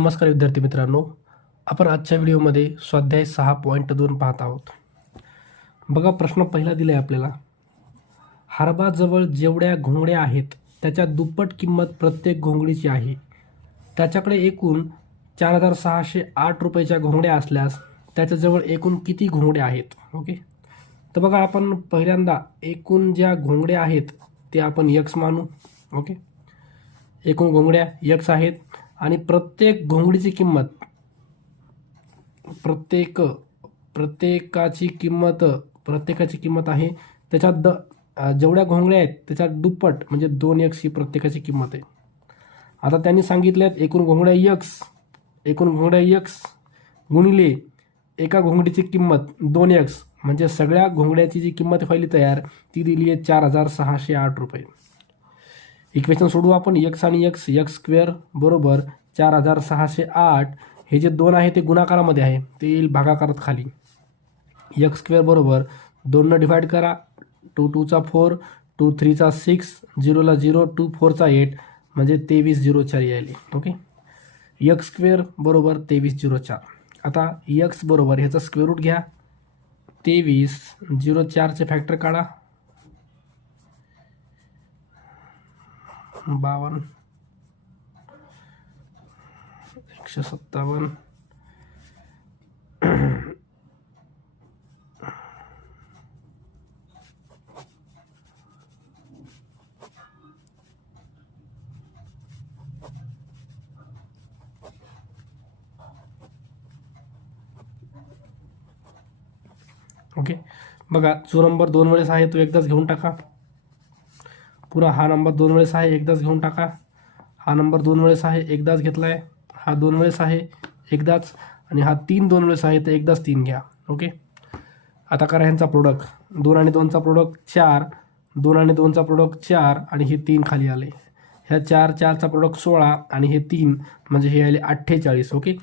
नमस्कार विद्यार्थी मित्रांनो, आपण आजच्या व्हिडिओमध्ये स्वाध्याय 6.2 पाहत आहोत. बघा, प्रश्न पहिला दिला आहे आपल्याला. हरबाजवळ जेवढ्या घोंगड्या आहेत त्याच्या दुप्पट किंमत प्रत्येक घोंगडीची आहे. त्याच्याकडे एकूण 4,608 रुपयाच्या घोंगड्या असल्यास त्याच्याजवळ एकूण किती घोंगड्या आहेत? ओके, तर बघा, आपण पहिल्यांदा एकूण ज्या घोंगड्या आहेत ते आपण यक्स मानू. ओके, एकूण घोंगड्या यक्स आहेत आणि प्रत्येक घोंगडीची किंमत प्रत्येकाची किंमत आहे त्याच्यात जेवढ्या घोंगड्या आहेत त्याच्यात दुप्पट म्हणजे 2x ही प्रत्येकाची किंमत आहे. आता त्यांनी सांगितल्यात एकूण घोंगड्या यक्स गुणिले एका घोंगडीची किंमत 2x म्हणजे सगळ्या घोंगड्याची जी किंमत व्हायली तयार ती दिली आहे 4,608 रुपये. इक्वेशन सोडवू आपण. यक्स आणि यक्स स्क्वेअर बरोबर 4,608. हे जे 2 आहे ते गुणाकारामध्ये आहे, ते येईल भागाकारात खाली. यक्स स्क्वेअर बरोबर 2 डिवाइड करा. 2 2 चा 4, 2 3 चा 6, 0 ला 0, 2 4 चा 8 म्हणजे 2304 यायले. ओके, यक्स स्क्वेअर बरोबर 2304. आता यक्स बरोबर ह्याचा स्क्वेअर रूट घ्या. 2304 फॅक्टर काढा. 52 157 ओके, बघा, जो नंबर 2 वेळेस आहे तो एकदाच घेऊन टाका. पुन्हा हा नंबर 2 वेळेस आहे एकदाच घेऊन टाका. हा नंबर 2 वेळेस आहे एकदाच घेतलाय. हा 2 वेळेस आहे एकदाच, आणि हा 2 वेळेस आहे तर एकदाच 3 घ्या. ओके, आता करा ह्यांचा प्रोडक्ट. 2 आणि 2चा प्रोडक्ट 4, 2 आणि 2चा प्रोडक्ट 4 आणि हे 3 खाली आले. ह्या 4 4चा प्रोडक्ट 16 आणि हे 3 म्हणजे हे आले 48. ओके,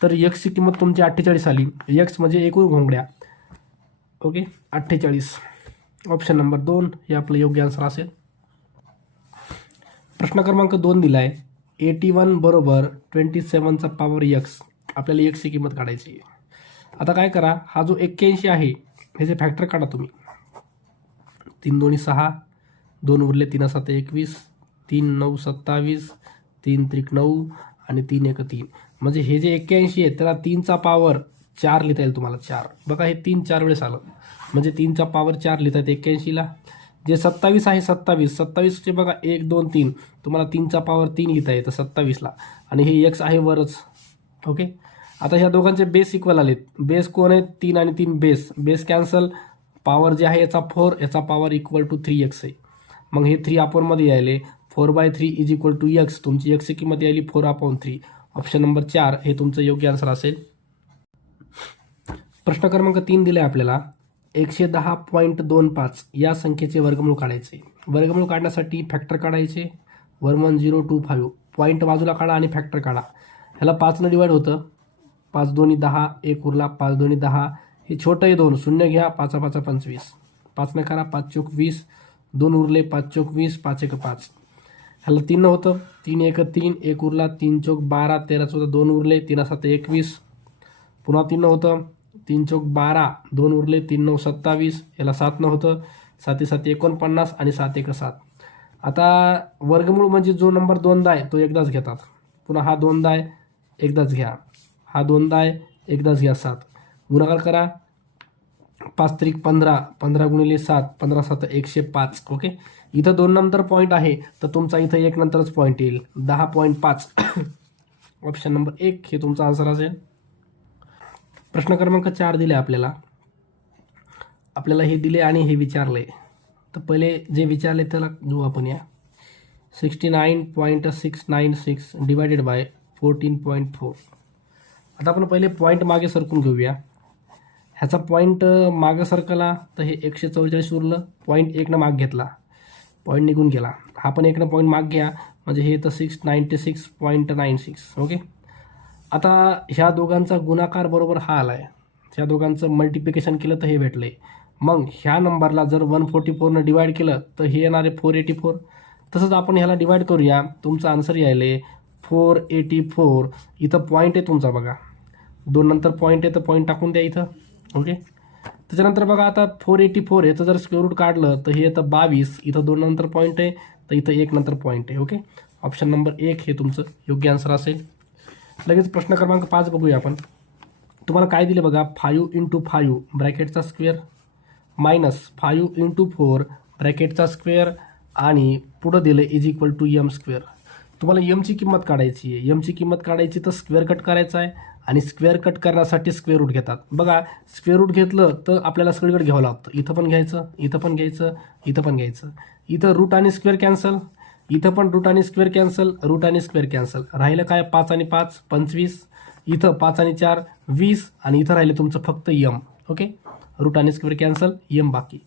तर यक्सची किंमत तुमची 48 आली. यक्स म्हणजे एकूण घोंगड्या. ओके, 48. ऑप्शन नंबर 2 हे आपलं योग्य आन्सर असेल. प्रश्न क्रमांक 2 दिला आहे. 81 बरोबर 27चा पॉवर यक्स. आपल्याला यक्सची किंमत काढायची आहे. आता काय करा, हा जो 81 आहे ह्याचे फॅक्टर काढा तुम्ही. 3 2 6, 2 उरले 3 7 21, 3 9 27, 3 3 9 आणि 3 1 3 म्हणजे हे जे 81 आहे त्याला 3चा पॉवर 4 लिहिता येईल तुम्हाला. 4 बघा, हे 3 4 वेळेस आलं म्हणजे 3चा पॉवर 4 लिहिता येते 81ला. जे 27 आहे 27चे बघा 1 2 3 तुम्हाला 3चा पॉवर 3 लिहिता येतं 27ला, आणि हे यक्स आहे वरच. ओके, आता ह्या दोघांचे बेस इक्वल आलेत. बेस कोण आहेत? 3 आणि 3 बेस कॅन्सल. पॉवर जे आहे याचा 4, याचा पॉवर इक्वल टू 3x आहे. मग हे 3/4मध्ये यायले. 4/3 इज इक्वल टू यक्स. तुमची यक्सची किंमत यायली 4/3. ऑप्शन नंबर 4 हे तुमचं योग्य आन्सर असेल. प्रश्न क्रमांक 3 दिले आपल्याला. 110.25 या संख्येचे वर्गमूळ काढायचे. वर्गमूळ काढण्यासाठी फॅक्टर काढायचे. 11025 पॉईंट बाजूला काढा आणि फॅक्टर काढा. ह्याला 5 डिवाइड होतं. 5 2 10, 1 उरला. 5 2 10, हे छोटं आहे 2, शून्य घ्या. 5 5 25, 5 करा. 5 चौक 20, 2 उरले. 5 चौक 20, 5 1 5. ह्याला 3 होतं. 3 1 3, 1 उरला. 3 चौक 12, 13 14, 2 उरले. 3 7 21, पुन्हा 3 होतं. 3 चौक 12, 2 उरले. 3 9 27, याला 7 होतं. 7 7 49 आणि 7 1 7. आता वर्गमूळ म्हणजे जो नंबर 2दा आहे तो एकदाच घेतात. पुन्हा हा 2दा आहे एकदाच घ्या. हा 2दा आहे एकदाच घ्या. 7 गुणाकार करा. 5 त्रिक 15, 15 गुणिले 7, 15 7 105. ओके, इथं 2 नंतर पॉईंट आहे तर तुमचा इथं 1 नंतरच पॉईंट येईल. 10.5. ऑप्शन नंबर 1 हे तुमचा आन्सर असेल. प्रश्न क्रमांक 4 दिले आपल्याला. हे दिले आणि हे विचारले. तर पहिले जे विचारले त्याला घेऊ आपण. या 69.696 डिवायडेड बाय 14.4. आता आपण पहिले पॉईंट मागे सरकून घेऊया. ह्याचा पॉईंट मागे सरकला तर हे 144 उरलं. पॉईंट 1 माग घेतला, पॉईंट निघून गेला. हा पण 1 पॉईंट माग घ्या म्हणजे हे तर 696.96. ओके, आता ह्या दोघांचा गुणाकार बरोबर हा आला आहे. ह्या दोघांचं मल्टिप्लिकेशन केलं तर हे भेटले. मग ह्या नंबरला जर 144 डिवाइड केलं तर हे येणार आहे 484. तसंच आपण ह्याला डिवाइड करूया. तुमचा आन्सर यायले 484. इथं पॉईंट आहे तुमचा बघा, 2 नंतर पॉईंट आहे तर पॉईंट टाकून द्या इथं. ओके, त्याच्यानंतर बघा आता 484 याचं जर स्क्वेअर रूट काढलं तर हे येतं 22. इथं 2 नंतर पॉईंट आहे तर इथं 1 नंतर पॉईंट आहे. ओके, ऑप्शन नंबर 1 हे तुमचं योग्य आन्सर असेल. लगेच प्रश्न क्रमांक 5 बघूया आपण. तुम्हाला काय दिले बघा, 5 × 5 ब्रॅकेटचा स्क्वेअर मायनस 5 × 4 ब्रॅकेटचा स्क्वेअर आणि पुढं दिलं is equal to M square. तुम्हाला एमची किंमत काढायची आहे. एमची किंमत काढायची तर स्क्वेअर कट करायचा आहे आणि स्क्वेअर कट करण्यासाठी स्क्वेअर रूट घेतात. बघा, स्क्वेअर रूट घेतलं तर आपल्याला सगळीकडे घ्यावं लागतं. इथं पण घ्यायचं, इथं पण घ्यायचं, इथं पण घ्यायचं. इथं रूट आणि स्क्वेअर कॅन्सल, इथं पण रूट आणि स्क्वेअर कॅन्सल, रूट आणि स्क्वेअर कॅन्सल. राहिलं काय, 5 आणि 5 25, इथं 5 आणि 4 20 आणि इथं राहिलं तुमचं फक्त एम. ओके, रूट आणि स्क्वेअर कॅन्सल, एम बाकी.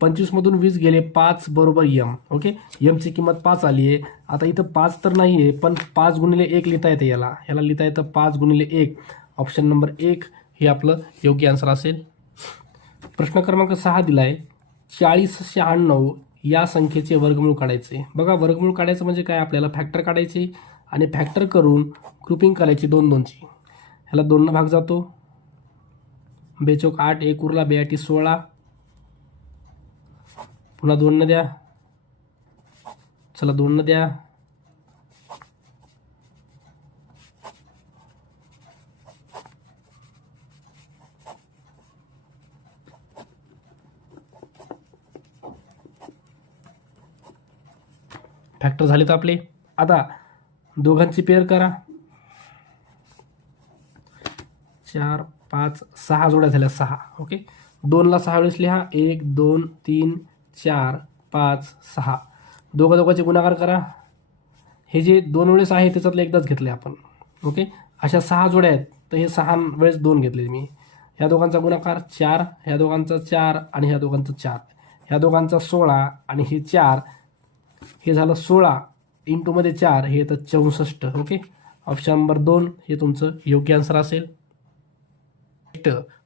25मधून 20 गेले, 5 बरोबर एम. ओके, एमची किंमत 5 आली आहे. आता इथं 5 तर नाही आहे, पण 5 × 1 लिहिता येते, ह्याला लिहिता येतं 5 × 1. ऑप्शन नंबर 1 हे आपलं योग्य आन्सर असेल. प्रश्न क्रमांक 6 दिला आहे, 4096 या संख्येचे वर्गमूळ काढायचे. बघा, वर्गमूळ काढायचं म्हणजे काय, आपल्याला फॅक्टर काढायचे आणि फॅक्टर करून ग्रुपिंग करायची 2 2ची. ह्याला 2 भाग जातो, 2 चौक 8, 1 उरला, 2 8 16, पुन्हा 2 न द्या, चला 2 न द्या, फॅक्टर झाले तर आपले. आता दोघांची पेअर करा, 4 5 6 जोड्या झाल्या 6. ओके, 2ला 6 वेळेस लिहा, 1 2 3 4 5 6. दोघांचे गुणाकार करा. हे जे 2 वेळेस आहे त्याच्यातलं एकदाच घेतलं आपण. ओके, अशा 6 जोड्या आहेत तर हे 6 वेळेस 2 घेतले मी. ह्या दोघांचा गुणाकार 4, ह्या दोघांचा 4 आणि ह्या दोघांचा 4, ह्या दोघांचा 16 आणि हे 4, हे झालं 16 इंटूमध्ये 4 हे येतं 64. ओके, ऑप्शन नंबर 2 हे तुमचं योग्य आन्सर असेल.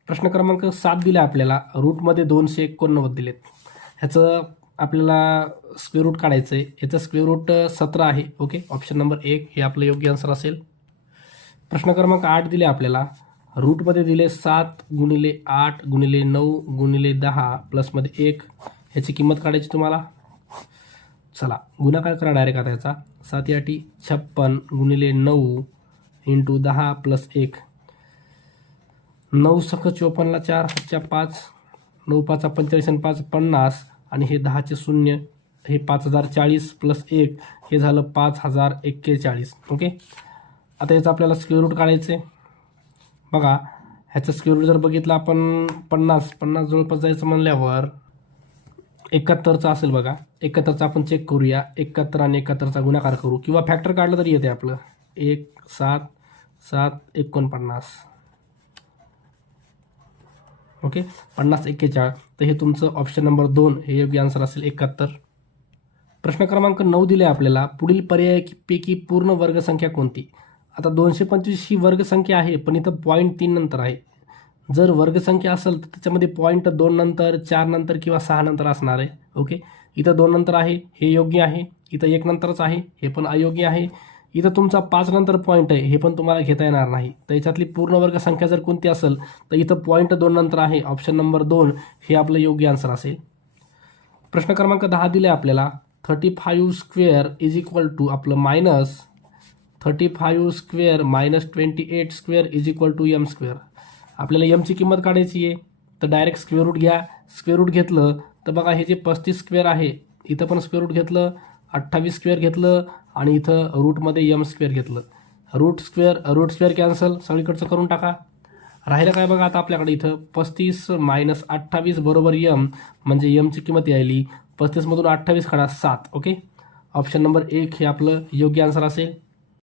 प्रश्न क्रमांक 7 दिला आपल्याला, रूटमध्ये 289 दिलेत. ह्याचं आपल्याला स्क्वेअर रूट काढायचं आहे. याचं स्क्वेअर रूट 17 आहे. ओके, ऑप्शन नंबर 1 हे आपलं योग्य आन्सर असेल. प्रश्न क्रमांक 8 दिले आपल्याला, रूटमध्ये दिले 7 × 8 × 9 × 10 प्लसमध्ये 1. ह्याची किंमत काढायची तुम्हाला. चला गुणाकार करा डायरेक्ट आता याचा. 7 8 56 × 9 × 10 + 1. 9 सख 54ला 4 5 5, 9 5 45 आणि 5 50 आणि हे 10चे 0, हे 5040 + 1 हे झालं 5041. ओके, आता याचं आपल्याला स्क्वेअर रूट काढायचं आहे. बघा, ह्याचं स्क्वेअर रूट जर बघितलं आपण 50 जवळपास जायचं म्हणल्यावर 71चा असेल. बघा, 71चा आपण चेक करूया. 71 आणि 71चा गुणाकार करू किंवा फॅक्टर काढलं तरी येते आपलं. 1 7 7 49. ओके, 50 41. तर हे तुमचं ऑप्शन नंबर 2 हे योग्य आन्सर असेल, 71. प्रश्न क्रमांक 9 दिले आपल्याला, पुढील पर्यायापैकी पूर्ण वर्गसंख्या कोणती. आता 225 ही वर्गसंख्या आहे, पण इथं पॉईंट 3 नंतर आहे. जर वर्गसंख्या असेल तर त्याच्यामध्ये पॉईंट 2 नंतर 4 नंतर किंवा 6 नंतर असणार आहे. ओके, इथं 2 नंतर आहे, हे योग्य आहे. इथं 1 नंतरच आहे, हे पण अयोग्य आहे. इथं तुमचा 5 नंतर पॉईंट आहे, हे पण तुम्हाला घेता येणार नाही. तर याच्यातली पूर्ण वर्गसंख्या जर कोणती असेल तर इथं पॉईंट 2 नंतर आहे. ऑप्शन नंबर 2 हे आपलं योग्य आन्सर असेल. प्रश्न क्रमांक 10 दिले आपल्याला, 35 स्क्वेअर इज इक्वल टू आपलं minus 35 square minus 28 square is equal to M square. आपल्याला एमची किंमत काढायची आहे तर डायरेक्ट स्क्वेअर रूट घ्या. स्क्वेअर रूट घेतलं तर बघा, हे जे 35 स्क्वेअर आहे इथं पण स्क्वेअर रूट घेतलं, 28 स्क्वेअर घेतलं आणि इथं रूटमध्ये एम स्क्वेअर घेतलं. रूट स्क्वेअर कॅन्सल, सगळीकडचं करून टाका. राहिलं काय बघा, आता आपल्याकडे इथं 35 - 28 बरोबर एम, म्हणजे एमची किंमत यायली 35मधून 28 काढा 7. ओके, ऑप्शन नंबर 1 हे आपलं योग्य आन्सर असेल.